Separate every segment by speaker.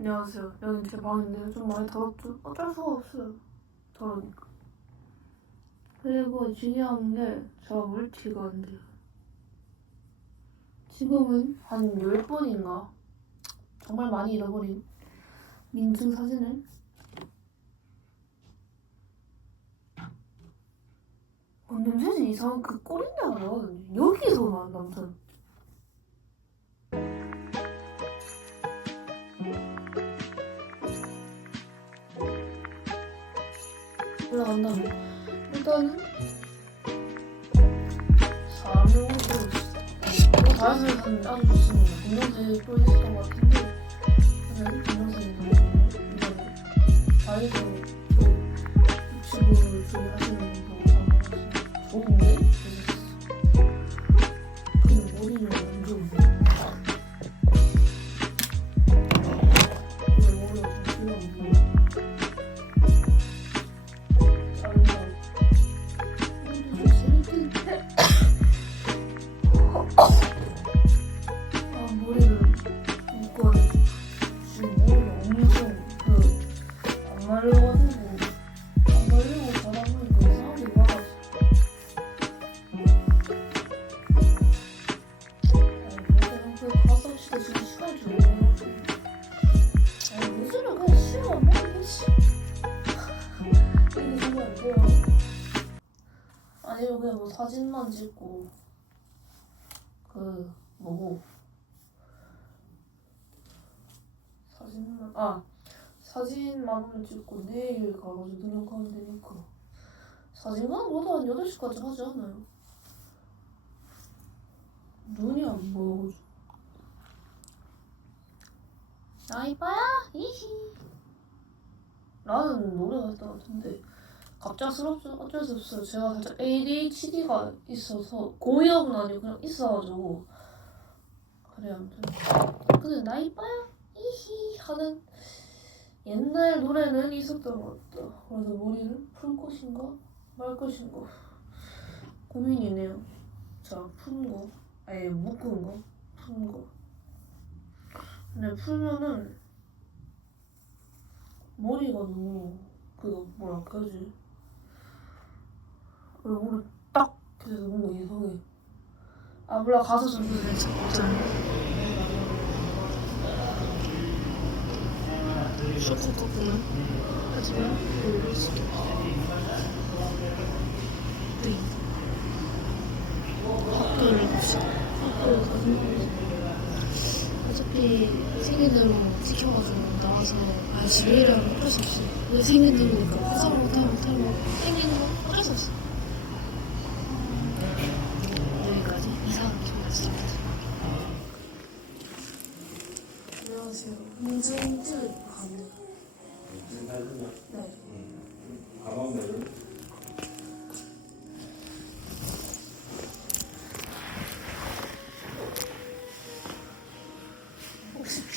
Speaker 1: 안녕하세요. 여긴 제 방인데 좀 많이 더럽죠? 어쩔 수가 없어요. 더러니까. 그리고 중요한 게 저 물티가 안 돼요. 지금은 한 10번인가 정말 많이 잃어버린 민증 사진을 어, 냄새는 이상한 그 꼬린내가 나거든요. 여기서 나 남자 올라간 다음에 일단은 사람을 오고 하는 아주 좋습니다. 또 있었던 것 같은데 저는 공동체는 너무 이거는 다이어트 또 유튜브 쪽에 하시는 분도 많아서 좋은데 근데 사진만 찍고 그 뭐고? 사진만 아 사진만 찍고 내일 가가지고 등록하면 되니까. 사진만 보다 한 8시까지 하지 않아요? 눈이 안 보여가지고. 아 이뻐야 이히. 나는 노래 할것 같은데 갑작스럽죠. 어쩔 수 없어요. 제가 살짝 ADHD가 있어서 고위험은 아니고 그냥 있어가지고. 그래 아무튼. 근데 나 이뻐요 이히 하는 옛날 노래는 있었던 것 같다. 그래서 머리를 풀 것인가 말 것인가. 고민이네요. 자 푸는 거. 아니 묶은 거. 푸는 거. 근데 풀면은 머리가 너무 그거 뭐라 그러지 얼굴이 딱 그래서 뭔가 이상해. 아 몰라. 가서 준비를 쇼크거든요 하지만 모르고 있을게 네 학교를 학교를 가서 어차피 생일대로 지켜가지고 나와서 아씨 내일은 어쩔 수 없어. 왜 생일대로니까 화장을 못하고 못하고 생긴 거 어쩔 수 없어 여기까지 안녕하세요 네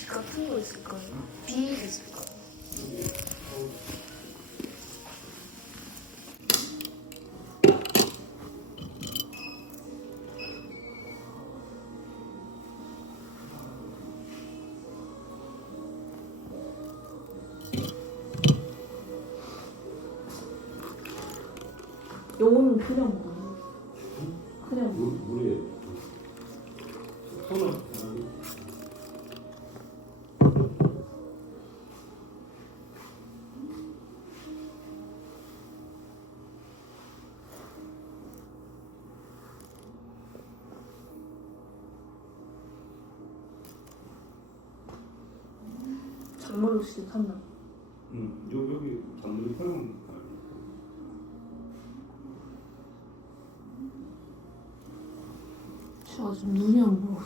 Speaker 1: 같은 거 있을까요? 비 있을까요? 요거는 그냥 먹어요. 그냥
Speaker 2: 물, 물에 손을
Speaker 1: 잔머리 씨 탔나?
Speaker 2: 음, 요 여기 잔물이 털면
Speaker 1: 제가 지금 눈이 안 보여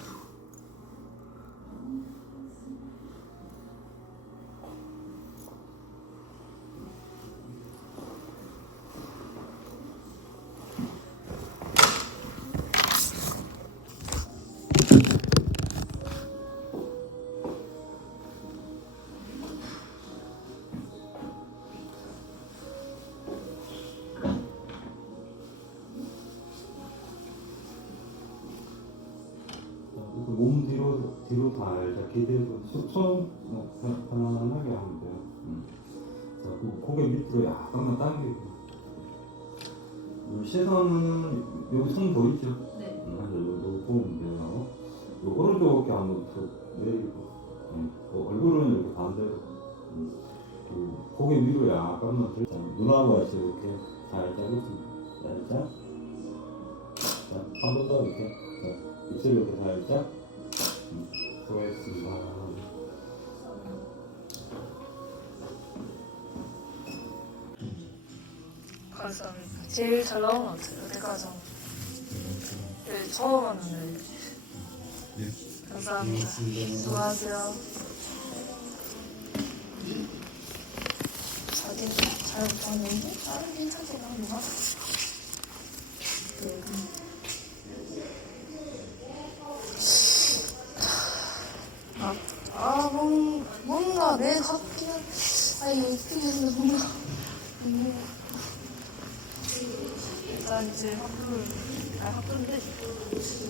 Speaker 2: 뒤로 뒤로 발다 기대고
Speaker 3: 편- 편안하게 하면 돼요. 음. 자, 그 고개 밑으로 약간만 당기고. 요 시선은 여기 손 보이죠?
Speaker 1: 네.
Speaker 3: 음, 한요 정도 보면 돼요. 요 오른쪽 어깨 한번 쭉 내리고, 음. 그 얼굴은 이렇게 반대로. 음. 그 고개 위로 약간만 들. 자, 눈하고 같이 이렇게 살짝. 살짝. 자, 한번 더 이렇게. 자, 입술 이렇게 살짝.
Speaker 1: 감사합니다. 제일 잘 나온 것 같아요. 여태까지. 네, 처음 왔는데. 감사합니다. 수고하세요. 사진 잘 봤는데? 다른 괜찮게 나온 것 같아. 네. 아, 아 뭔, 뭔가 내 학교, 아니, 어떻게 했는데 뭔가, 뭔가. 이제 학교를, 아, 학교인데,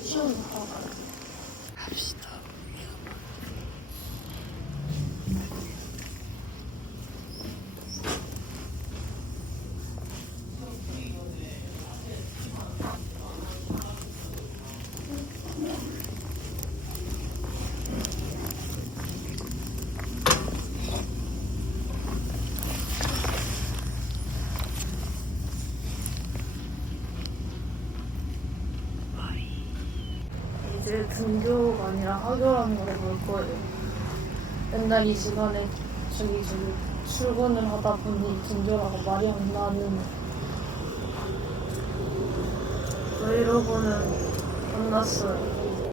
Speaker 1: 시험 가요. 합시다. 등교가 아니라 학교라는 걸 볼 거예요. 맨날 이 시간에 저기 저기 출근을 하다 보니 등교라고 말이 안 나는 브이로그는 끝났어요.